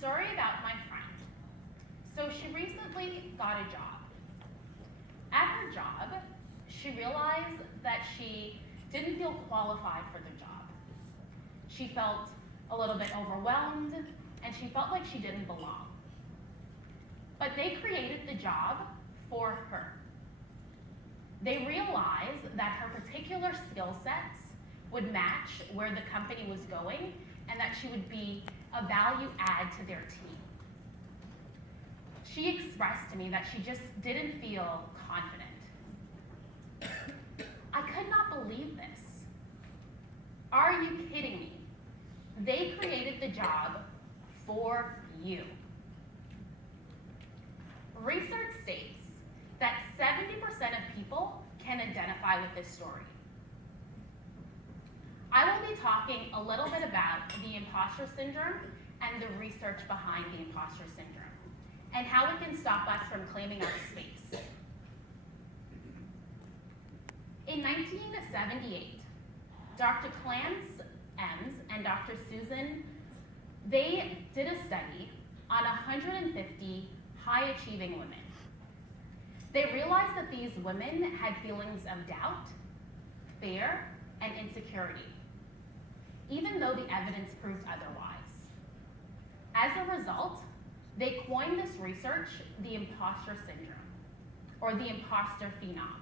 story about my friend. So she recently got a job. At her job, she realized that she didn't feel qualified for the job. She felt a little bit overwhelmed, and she felt like she didn't belong. But they created the job for her. They realized that her particular skill sets would match where the company was going and that she would be a value add to their team. She expressed to me that she just didn't feel confident. I could not believe this. Are you kidding me? They created the job for you. Research states that 70% of people can identify with this story. I will be talking a little bit about the imposter syndrome and the research behind the imposter syndrome, and how it can stop us from claiming our space. In 1978, Dr. Clarence Ems and Dr. Susan, they did a study on 150 high-achieving women. They realized that these women had feelings of doubt, fear, and insecurity, even though the evidence proved otherwise. As a result, they coined this research the imposter syndrome, or the imposter phenom.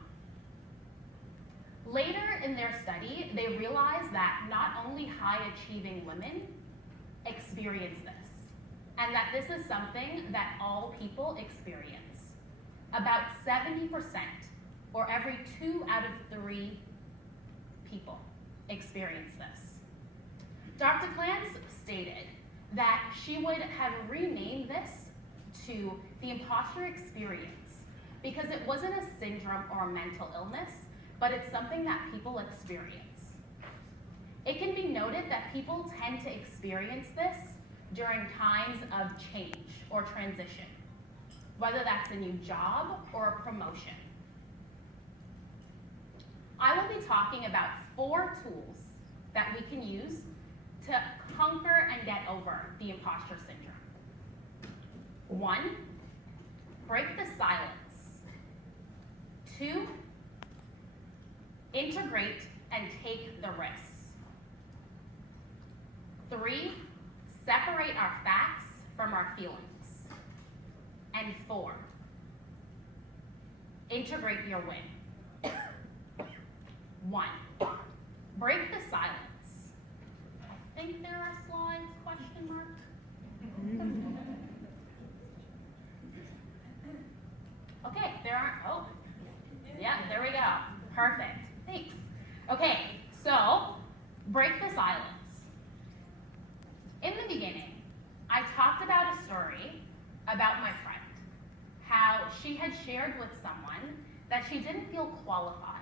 Later in their study, they realized that not only high-achieving women experience this, and that this is something that all people experience. About 70%, or every 2 out of 3 people, experience this. Dr. Clarence stated that she would have renamed this to the imposter experience because it wasn't a syndrome or a mental illness, but it's something that people experience. It can be noted that people tend to experience this during times of change or transition, whether that's a new job or a promotion. I will be talking about 4 tools that we can use to conquer and get over the imposter syndrome. 1, break the silence. 2, integrate and take the risks. 3, separate our facts from our feelings. And 4, integrate your win. 1, break the silence. I think there are slides, question mark. Okay, there aren't, oh, yeah, there we go, perfect, thanks. Okay, so, break the silence. In the beginning, I talked about a story about my friend, how she had shared with someone that she didn't feel qualified,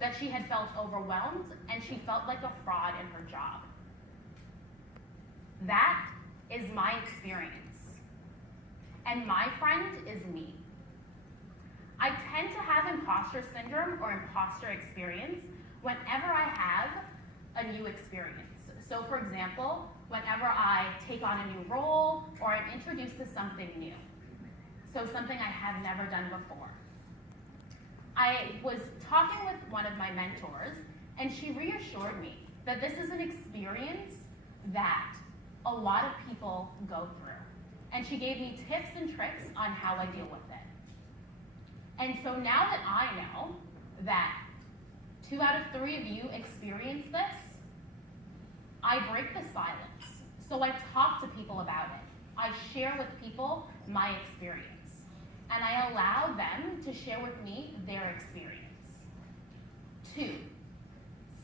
that she had felt overwhelmed, and she felt like a fraud in her job. That is my experience, and my friend is me. I tend to have imposter syndrome or imposter experience whenever I have a new experience. So for example, whenever I take on a new role or I'm introduced to something new. So something I have never done before. I was talking with one of my mentors, and she reassured me that this is an experience that a lot of people go through. And she gave me tips and tricks on how I deal with it. And so now that I know that 2 out of 3 of you experience this, I break the silence. So I talk to people about it. I share with people my experience. And I allow them to share with me their experience. 2,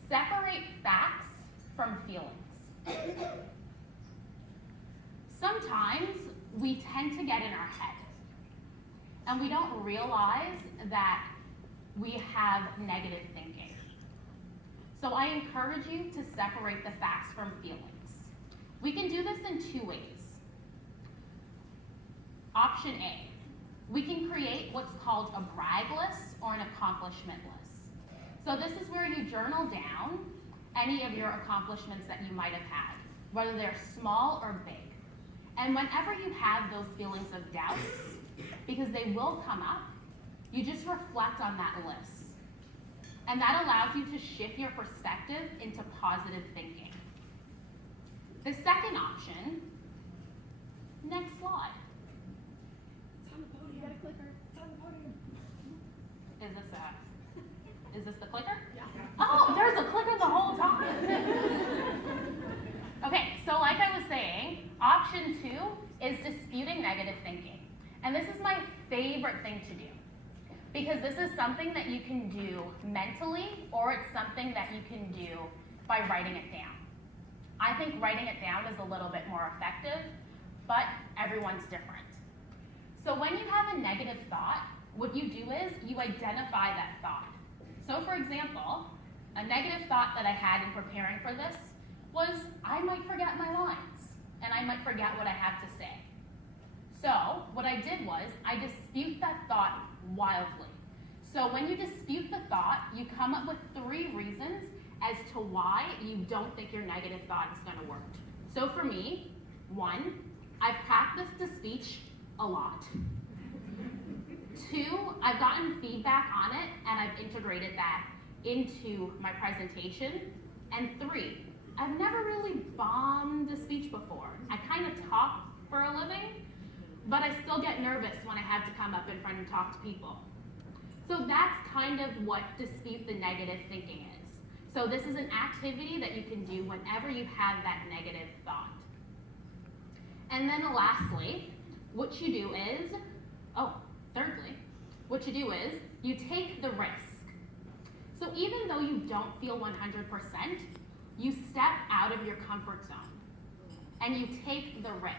separate facts from feelings. Sometimes we tend to get in our head, and we don't realize that we have negative thinking. So I encourage you to separate the facts from feelings. We can do this in 2 ways. Option A, we can create what's called a brag list or an accomplishment list. So this is where you journal down any of your accomplishments that you might have had, whether they're small or big. And whenever you have those feelings of doubts, because they will come up, you just reflect on that list. And that allows you to shift your perspective into positive thinking. The second option, next slide. It's on the podium. You got a clicker. It's on the podium. Is this the clicker? Yeah. Oh, there's a clicker the whole time. Okay, so like I was saying, option 2 is disputing negative thinking. And this is my favorite thing to do, because this is something that you can do mentally, or it's something that you can do by writing it down. I think writing it down is a little bit more effective, but everyone's different. So when you have a negative thought, what you do is you identify that thought. So for example, a negative thought that I had in preparing for this was, I might forget my lines, and I might forget what I have to say. So what I did was, I dispute that thought wildly. So when you dispute the thought, you come up with 3 reasons as to why you don't think your negative thought is gonna work. So for me, 1, I've practiced the speech a lot. 2, I've gotten feedback on it and I've integrated that into my presentation. And 3, I've never really bombed a speech before. I kind of talk for a living, but I still get nervous when I have to come up in front and talk to people. So that's kind of what dispute the negative thinking is. So this is an activity that you can do whenever you have that negative thought. And then lastly, what you do is, thirdly, what you do is you take the risk. So even though you don't feel 100%, you step out of your comfort zone and you take the risk.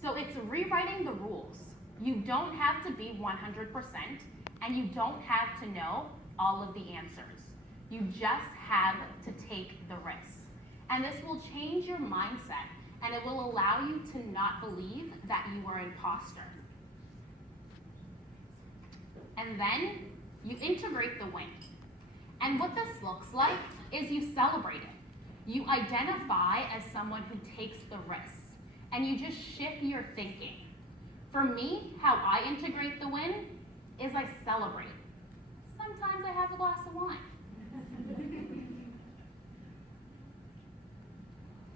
So it's rewriting the rules. You don't have to be 100% and you don't have to know all of the answers. You just have to take the risk. And this will change your mindset and it will allow you to not believe that you are an imposter. And then you integrate the win. And what this looks like is you celebrate it. You identify as someone who takes the risk and you just shift your thinking. For me, how I integrate the win is I celebrate. Sometimes I have a glass of wine.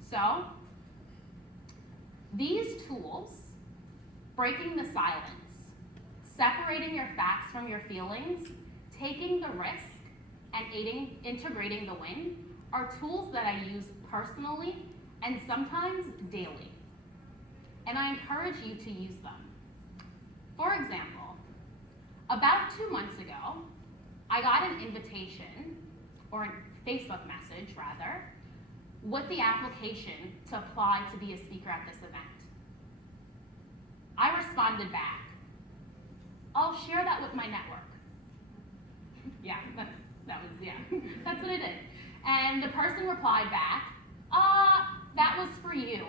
So, these tools, breaking the silence, separating your facts from your feelings, taking the risk, and integrating the win, are tools that I use personally and sometimes daily. And I encourage you to use them. For example, about 2 months ago, I got an invitation, or a Facebook message rather, with the application to apply to be a speaker at this event. I responded back, I'll share that with my network. Yeah, that's what I did. And the person replied back, that was for you.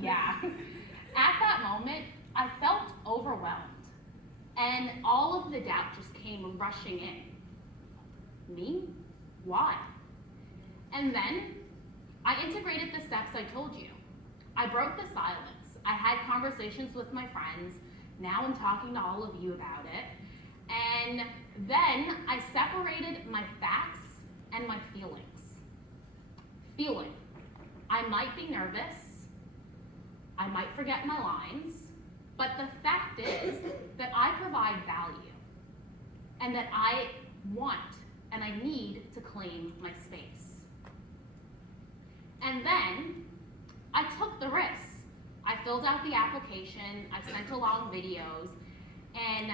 Yeah. At that moment, I felt overwhelmed. And all of the doubt just came rushing in. Me? Why? And then I integrated the steps I told you. I broke the silence. I had conversations with my friends. Now I'm talking to all of you about it. And then I separated my facts and my feelings. Feeling. I might be nervous. I might forget my lines. But the fact is that I provide value and that I want and I need to claim my space. And then I took the risk. I filled out the application, I sent along videos, and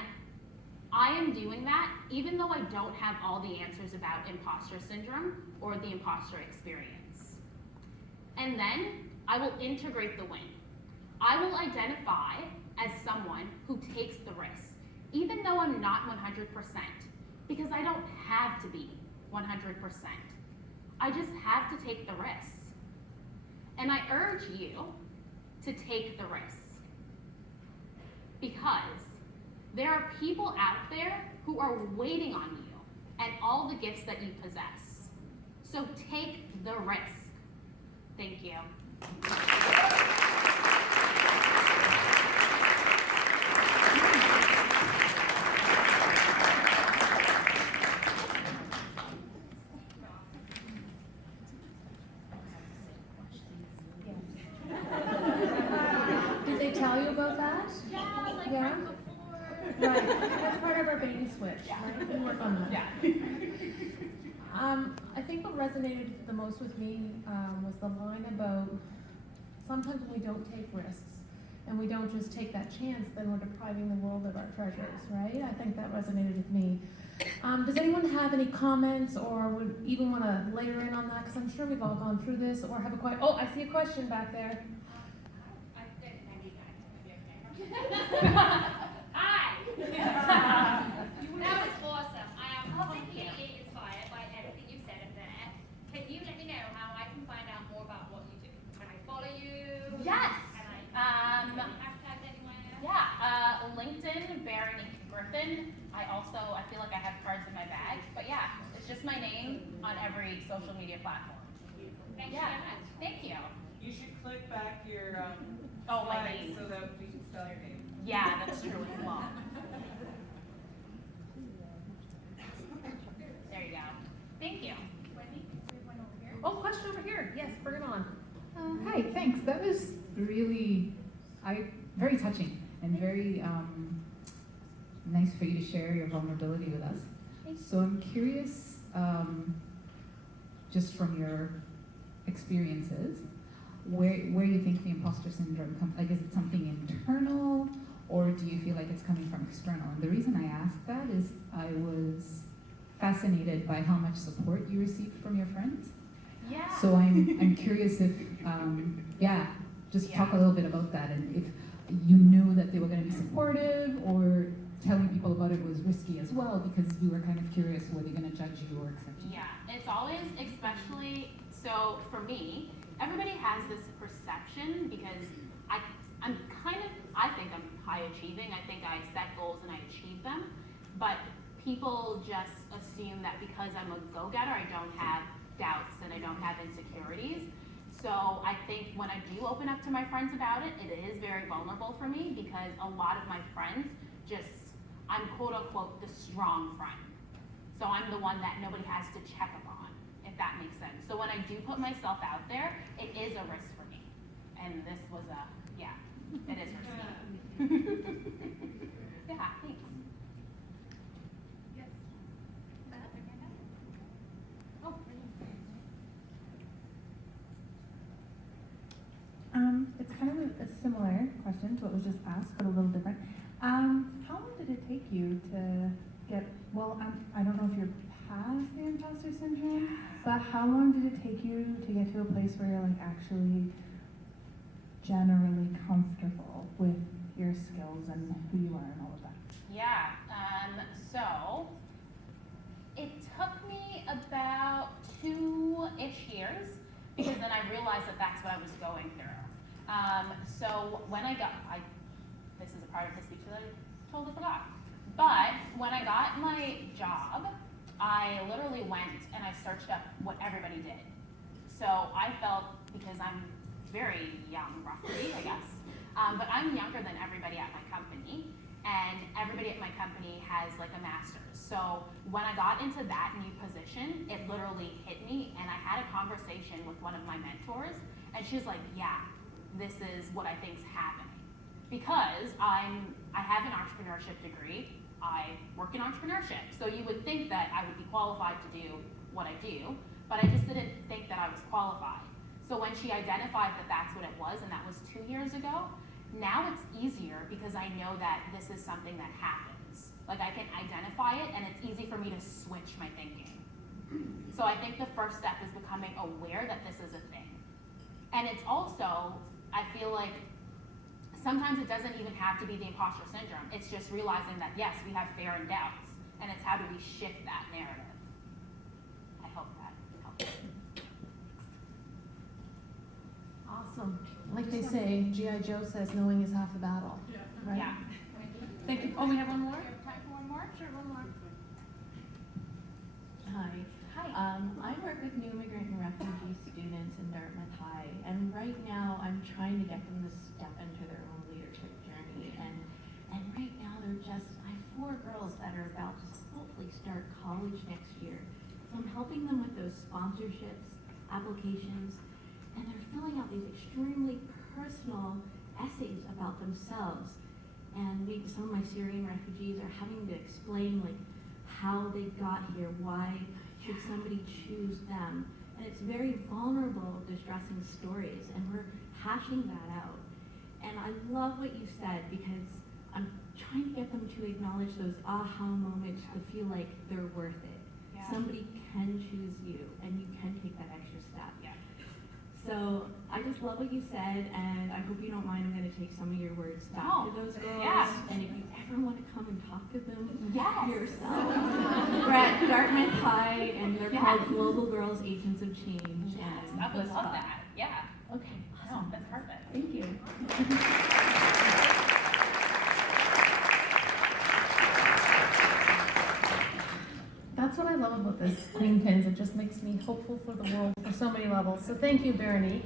I am doing that even though I don't have all the answers about imposter syndrome or the imposter experience. And then I will integrate the win. I will identify as someone who takes the risk, even though I'm not 100%, because I don't have to be 100%. I just have to take the risk. And I urge you to take the risk, because there are people out there who are waiting on you and all the gifts that you possess. So take the risk. Thank you. Did they tell you about that? Yeah, like Yeah? right before. Right, that's part of our baby switch, right? We work on that. Yeah. I think what resonated the most with me was the line about sometimes when we don't take risks and we don't just take that chance, then we're depriving the world of our treasures, right? I think that resonated with me. Does anyone have any comments or would even want to layer in on that? Because I'm sure we've all gone through this or have a question. Oh, I see a question back there. I don't know you guys. Hi! That was awesome. I am completely inspired by everything you've said in there. Can you let me know how I can find out more about what you do? Can I follow you? Yes. Can I hashtag anywhere? Yeah, LinkedIn, Barrinique Griffin. I feel like I have cards in my bag, but yeah, it's just my name on every social media platform. Thank you so much. Thank you. You should click back your Oh, my slides name. so that we can spell your name. Yeah, that's true as well. There you go. Thank you. Wendy, we have one over here. Oh, question over here. Yes, bring it on. Hi, thanks. That was really, very touching and very nice for you to share your vulnerability with us. So I'm curious, just from your experiences, where you think the imposter syndrome comes. Like, is it something internal, or do you feel like it's coming from external? And the reason I ask that is I was fascinated by how much support you received from your friends. Yeah. So I'm curious if, just talk a little bit about that, and if you knew that they were going to be supportive, or telling people about it was risky as well because you were kind of curious, were they going to judge you or accept you? Yeah, it's always, especially, so for me, everybody has this perception because I think I'm high achieving. I think I set goals and I achieve them, but people just assume that because I'm a go-getter, I don't have doubts and I don't have insecurities. So I think when I do open up to my friends about it, it is very vulnerable for me because a lot of my friends I'm quote unquote the strong friend. So I'm the one that nobody has to check upon, if that makes sense. So when I do put myself out there, it is a risk for me. And this was it is risky. Yeah, thanks. Yes. Oh, It's kind of a similar question to what was just asked, but a little different. How long did it take you to get, I don't know if you're past the imposter syndrome, but how long did it take you to get to a place where you're like actually generally comfortable with your skills and who you are and all of that? Yeah, so it took me about 2-ish years because then I realized that that's what I was going through. So when this is a part of the speech that I totally forgot. But when I got my job, I literally went and I searched up what everybody did. So I felt, because I'm very young, roughly, I guess, but I'm younger than everybody at my company, and everybody at my company has like a master's. So when I got into that new position, it literally hit me, and I had a conversation with one of my mentors, and she was like, yeah, this is what I think's happening. Because I have an entrepreneurship degree, I work in entrepreneurship, so you would think that I would be qualified to do what I do, but I just didn't think that I was qualified. So when she identified that that's what it was, and that was 2 years ago, now it's easier because I know that this is something that happens. Like, I can identify it, and it's easy for me to switch my thinking. So I think the first step is becoming aware that this is a thing. And it's also, I feel like, sometimes it doesn't even have to be the imposter syndrome. It's just realizing that, yes, we have fear and doubts, and it's how do we shift that narrative. I hope that helps. Awesome. Like they say, G.I. Joe says, knowing is half the battle. Yeah. Right? Yeah. Thank you. Oh, we have one more? time for one more? Sure, one more. Hi. Hi. I work with new immigrant and refugee students in Dartmouth High, and right now I'm trying to get them to step into their own leadership journey. And right now I have 4 girls that are about to hopefully start college next year. So I'm helping them with those sponsorships, applications, and they're filling out these extremely personal essays about themselves. And some of my Syrian refugees are having to explain like how they got here, why should somebody choose them. And it's very vulnerable, distressing stories, and we're hashing that out. And I love what you said, because I'm trying to get them to acknowledge those aha moments to feel like they're worth it. Yeah. Somebody can choose you, and you can take that extra step. Yeah. So I just love what you said, and I hope you don't mind. I'm going to take some of your words back No. to those girls. Yeah. And if you ever want to come and talk to them Yes. yourself, we're at Dartmouth High, and they're Yes. called Global Girls Agents of Change. Yes, and I would let's love talk. that. Yeah. Okay, No, awesome. that's perfect. Thank you. That's what I love about this QueenPins. It just makes me hopeful for the world for so many levels. So thank you, Barrinique.